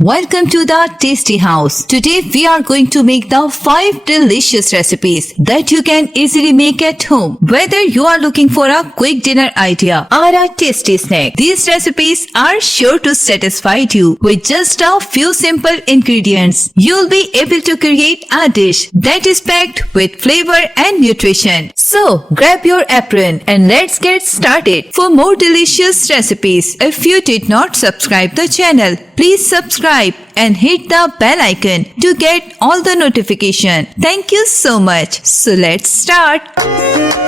Welcome to the Tasty House. Today we are going to make the 5 delicious recipes that you can easily make at home. Whether you are looking for a quick dinner idea or a tasty snack, these recipes are sure to satisfy you. With just a few simple ingredients, you'll be able to create a dish that is packed with flavor and nutrition. So grab your apron and let's get started. For more delicious recipes, if you did not subscribe the channel, please subscribe and hit the bell icon to get all the notification. Thank you so much. So let's start.